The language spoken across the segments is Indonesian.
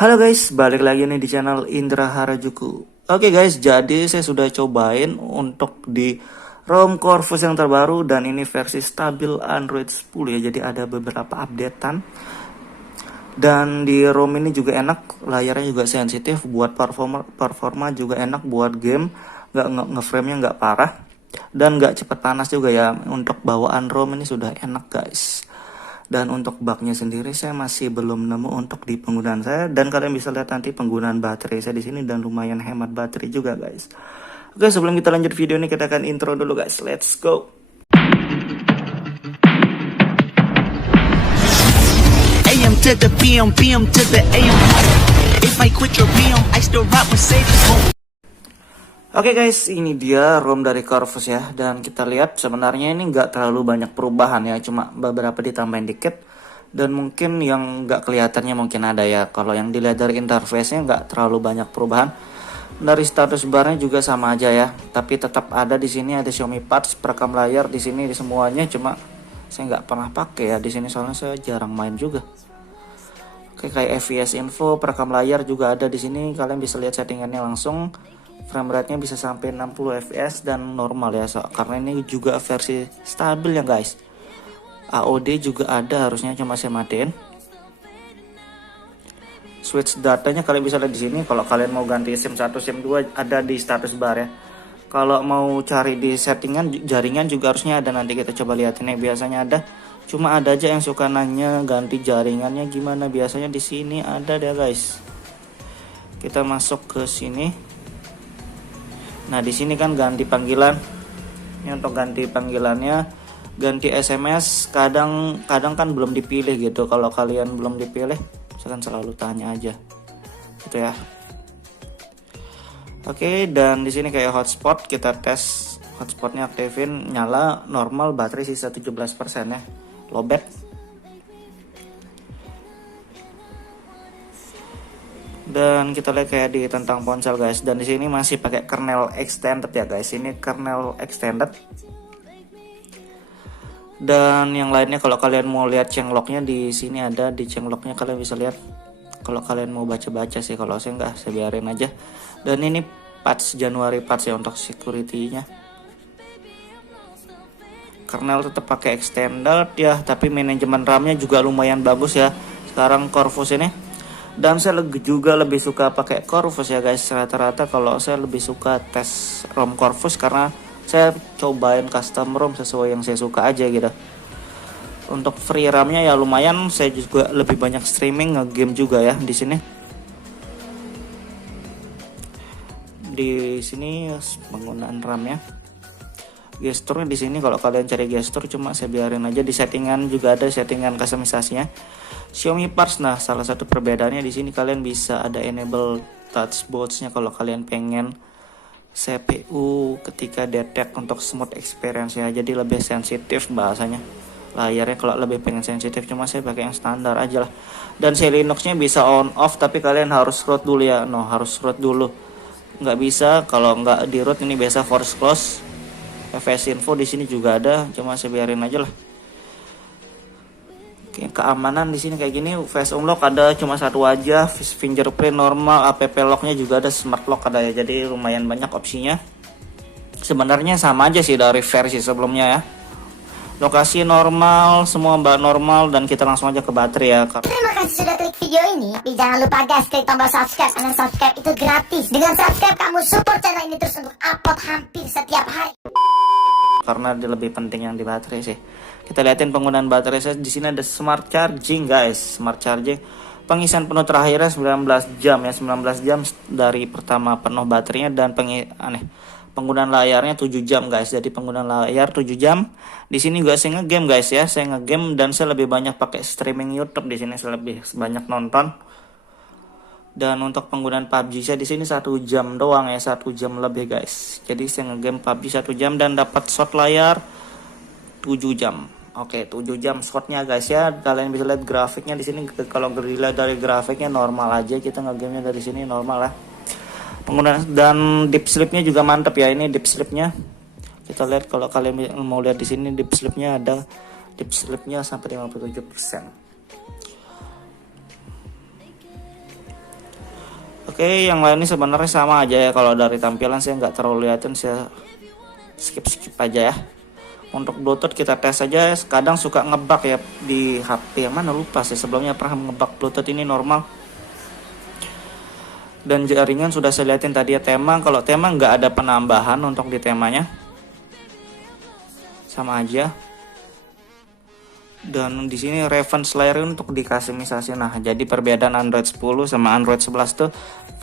Halo guys, balik lagi nih di channel Indra Harajuku. Oke guys, jadi saya sudah cobain untuk di ROM Corvus yang terbaru dan ini versi stabil Android 10 ya. Jadi ada beberapa updatean. Dan di ROM ini juga enak, layarnya juga sensitif buat performa juga enak buat game, nggak ngeframe-nya nggak parah dan nggak cepet panas juga ya. Untuk bawaan ROM ini sudah enak guys. Dan untuk bugnya sendiri saya masih belum nemu untuk di penggunaan saya, dan kalian bisa lihat nanti penggunaan baterai saya di sini dan lumayan hemat baterai juga guys. Oke, sebelum kita lanjut video ini kita akan intro dulu guys. Let's go. AM to the PM, PM to the AM. If I quit your PM, I still rock Mercedes. Oke guys, ini dia ROM dari Corvus ya. Dan kita lihat sebenarnya ini nggak terlalu banyak perubahan ya, cuma beberapa ditambahin dikit. Dan mungkin yang nggak kelihatannya mungkin ada ya. Kalau yang dilihat dari interface-nya nggak terlalu banyak perubahan. Dari status barnya juga sama aja ya. Tapi tetap ada di sini ada Xiaomi Parts, perekam layar di sini di semuanya. Cuma saya nggak pernah pakai ya di sini soalnya saya jarang main juga. Oke, kayak FPS info, perekam layar juga ada di sini. Kalian bisa lihat settingannya langsung. Frame rate-nya bisa sampai 60 fps dan normal ya, karena ini juga versi stabil ya guys. AOD juga ada harusnya, cuma saya matiin. Switch datanya kalian bisa lihat di sini. Kalau kalian mau ganti SIM 1 SIM 2 ada di status bar ya. Kalau mau cari di settingan jaringan juga harusnya ada, nanti kita coba lihat ini biasanya ada. Cuma ada aja yang suka nanya ganti jaringannya gimana, biasanya di sini ada deh guys. Kita masuk ke sini. Nah, di sini kan ganti panggilan. Ini untuk ganti panggilannya, ganti SMS kadang kan belum dipilih gitu. Kalau kalian belum dipilih, saya kan selalu tanya aja. Gitu ya. Oke, dan di sini kayak hotspot, kita tes hotspotnya, aktifin, nyala, normal, baterai sisa 17% ya. Lowbat. Dan kita lihat kayak di tentang ponsel guys, dan di sini masih pakai kernel extended ya guys. Ini kernel extended. Dan yang lainnya kalau kalian mau lihat changelognya di sini ada, di changelognya kalian bisa lihat. Kalau kalian mau baca-baca sih, kalau saya enggak, saya biarin aja. Dan ini patch Januari patch ya untuk security-nya. Kernel tetap pakai extended ya, tapi manajemen RAM-nya juga lumayan bagus ya sekarang Corvus ini. Dan saya juga lebih suka pakai Corvus ya guys. Rata-rata kalau saya lebih suka tes ROM Corvus karena saya cobain custom ROM sesuai yang saya suka aja gitu. Untuk free RAM-nya ya lumayan, saya juga lebih banyak streaming nge-game juga ya di sini. Di sini penggunaan RAM-nya. Gesturnya di sini kalau kalian cari gestur, cuma saya biarin aja. Di settingan juga ada settingan customisasinya. Xiaomi Parts, nah salah satu perbedaannya di sini kalian bisa ada enable touch bots-nya kalau kalian pengen CPU ketika detect untuk smooth experience ya, jadi lebih sensitif bahasanya layarnya kalau lebih pengen sensitif. Cuma saya pakai yang standar aja lah. Dan si Linux-nya bisa on off, tapi kalian harus root dulu ya. Harus root dulu, nggak bisa kalau nggak di root. Ini biasa force close. FPS info di sini juga ada, cuma saya biarin aja lah. Keamanan di sini kayak gini, face unlock ada cuma satu aja, fingerprint normal, app lock-nya juga ada, smart lock ada ya, jadi lumayan banyak opsinya. Sebenarnya sama aja sih dari versi sebelumnya ya. Lokasi normal, semua normal, dan kita langsung aja ke baterai ya. Terima kasih sudah klik video ini. Tapi jangan lupa guys, klik tombol subscribe, karena subscribe itu gratis. Dengan subscribe kamu support channel ini terus untuk upload hampir setiap hari. Karena dia lebih penting yang di baterai sih. Kita liatin penggunaan baterai saya. Di sini ada smart charging guys, smart charging. Pengisian penuh terakhirnya 19 jam ya, 19 jam dari pertama penuh baterainya. Dan penggunaan layarnya 7 jam guys. Jadi penggunaan layar 7 jam. Di sini juga saya nge-game guys ya, saya nge-game dan saya lebih banyak pakai streaming YouTube di sini, saya lebih banyak nonton. Dan untuk penggunaan PUBG saya di sini 1 jam doang ya, 1 jam lebih guys. Jadi saya nge-game PUBG 1 jam dan dapat shot layar 7 jam. Oke, 7 jam shotnya guys ya. Kalian bisa lihat grafiknya di sini. Kalau dilihat dari grafiknya normal aja, kita nge-gamenya dari sini normal lah. Penggunaan dan deep sleep-nya juga mantap ya. Ini deep sleep-nya. Kita lihat kalau kalian mau lihat di sini deep sleep-nya ada, deep sleep-nya sampai 57%. Oke, yang lain ini sebenarnya sama aja ya. Kalau dari tampilan saya nggak terlalu liatin, saya skip aja ya. Untuk Bluetooth kita tes aja. Kadang suka ngebug ya di HP yang mana lupa sih. Sebelumnya pernah ngebug Bluetooth ini normal. Dan jaringan sudah saya liatin tadi ya tema. Kalau tema nggak ada penambahan untuk di temanya, sama aja. Dan di sini reference layer untuk dikustomisasi. Nah, jadi perbedaan Android 10 sama Android 11 tuh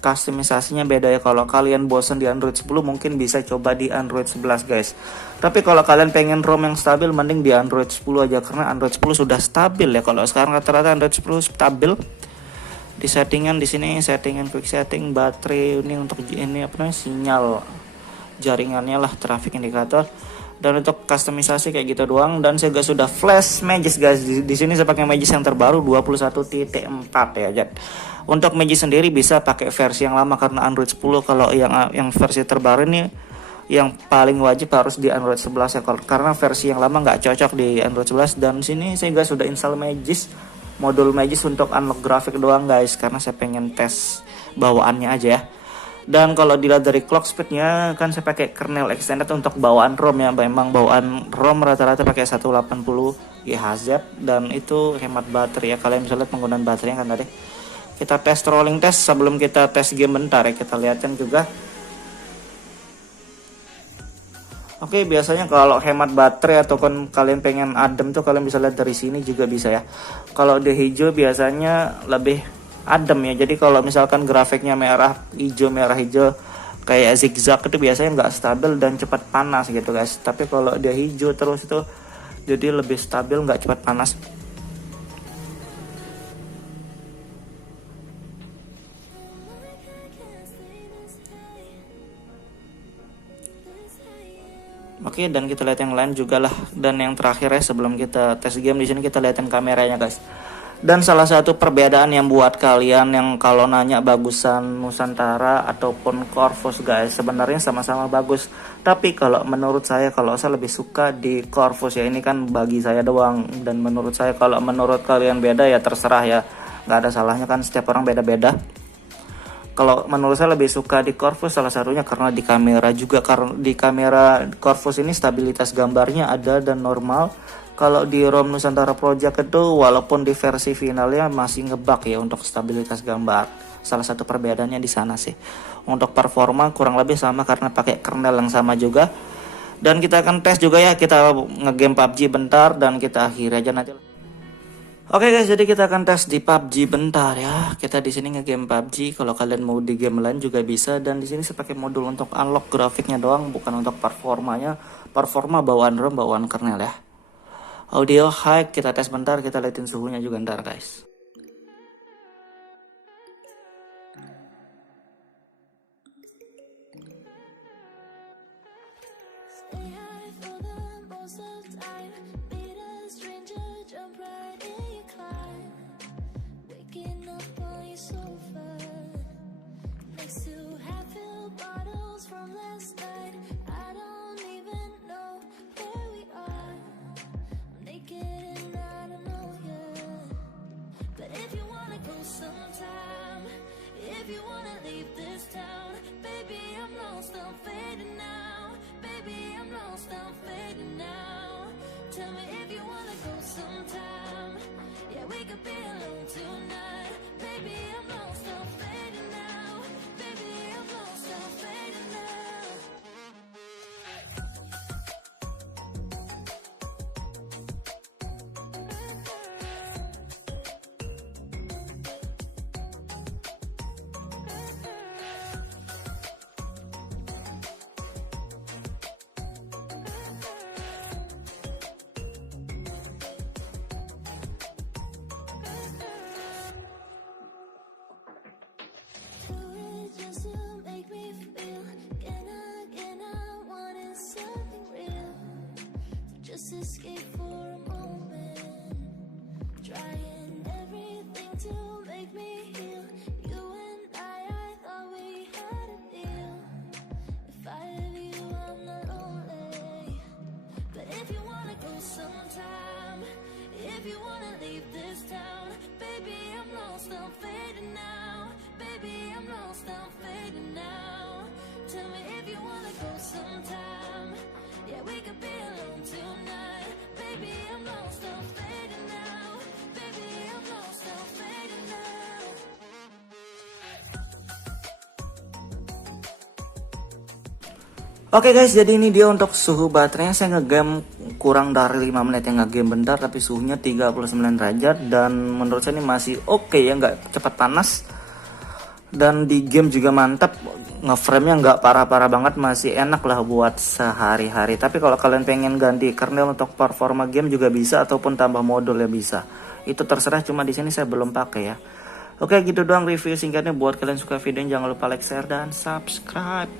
kustomisasinya beda ya. Kalau kalian bosan di Android 10 mungkin bisa coba di Android 11 guys. Tapi kalau kalian pengen ROM yang stabil mending di Android 10 aja, karena Android 10 sudah stabil ya. Kalau sekarang rata-rata Android 10 stabil. Di settingan di sini settingan quick setting baterai ini untuk ini apa namanya sinyal jaringannya lah, traffic indicator. Dan untuk kustomisasi kayak gitu doang. Dan saya juga sudah flash Magisk guys. Di sini saya pakai Magisk yang terbaru 21.4 ya. Jadi untuk Magisk sendiri bisa pakai versi yang lama karena Android 10. Kalau yang versi terbaru ini yang paling wajib harus di Android 11 ya. Karena versi yang lama nggak cocok di Android 11. Dan sini saya juga sudah install Magisk, modul Magisk untuk unlock grafik doang guys, karena saya pengen tes bawaannya aja ya. Dan kalau dilihat dari clock speednya kan saya pakai kernel extended untuk bawaan ROM ya. Memang bawaan ROM rata-rata pakai 180 GHz dan itu hemat baterai ya. Kalian bisa lihat penggunaan baterainya kan tadi. Kita tes rolling test sebelum kita tes game bentar ya, kita lihatin juga. Oke, biasanya kalau hemat baterai ataupun kalian pengen adem tuh kalian bisa lihat dari sini juga bisa ya. Kalau di hijau biasanya lebih adem ya. Jadi kalau misalkan grafiknya merah hijau kayak zigzag itu biasanya nggak stabil dan cepat panas gitu guys. Tapi kalau dia hijau terus itu jadi lebih stabil, nggak cepat panas. Oke, dan kita lihat yang lain juga lah. Dan yang terakhir ya sebelum kita tes game di sini kita lihatin kameranya guys. Dan salah satu perbedaan yang buat kalian yang kalau nanya bagusan Nusantara ataupun Corvus guys, sebenarnya sama-sama bagus. Tapi kalau menurut saya, kalau saya lebih suka di Corvus ya. Ini kan bagi saya doang. Dan menurut saya, kalau menurut kalian beda ya terserah ya. Nggak ada salahnya kan, setiap orang beda-beda. Kalau menurut saya lebih suka di Corvus salah satunya karena di kamera juga. Karena di kamera Corvus ini stabilitas gambarnya ada dan normal. Kalau di ROM Nusantara Project itu walaupun di versi finalnya masih ngebug ya untuk stabilitas gambar. Salah satu perbedaannya di sana sih. Untuk performa kurang lebih sama karena pakai kernel yang sama juga. Dan kita akan tes juga ya, kita ngegame PUBG bentar dan kita akhiri aja nanti. Oke guys, jadi kita akan tes di PUBG bentar ya. Kita di sini ngegame PUBG. Kalau kalian mau di game lain juga bisa. Dan di sini saya pakai modul untuk unlock grafiknya doang, bukan untuk performanya. Performa bawaan ROM, bawaan kernel ya. Audio high, kita tes bentar, kita liatin suhunya juga bentar guys. Escape for a moment, trying everything to make me heal. You and I thought we had a deal. If I have you, I'm not lonely. But if you wanna go sometime, if you wanna leave this town, baby, I'm lost, I'm fading now. Baby, I'm lost. lost, I'm fading now. Tell me if you wanna go sometime. Yeah, we could be alone tonight. Baby, I'm lost, I'm fading now. Baby, I'm lost, I'm fading now. Oke guys, jadi ini dia untuk suhu baterainya. Saya ngegame kurang dari 5 menit yang ngegame bentar, tapi suhunya 39 derajat dan menurut saya ini masih oke ya, nggak cepat panas. Dan di game juga mantap, ngeframe-nya nggak parah-parah banget, masih enak lah buat sehari-hari. Tapi kalau kalian pengen ganti kernel untuk performa game juga bisa, ataupun tambah modul ya bisa. Itu terserah, cuma di sini saya belum pakai ya. Oke, gitu doang review singkatnya. Buat kalian suka videonya jangan lupa like, share, dan subscribe.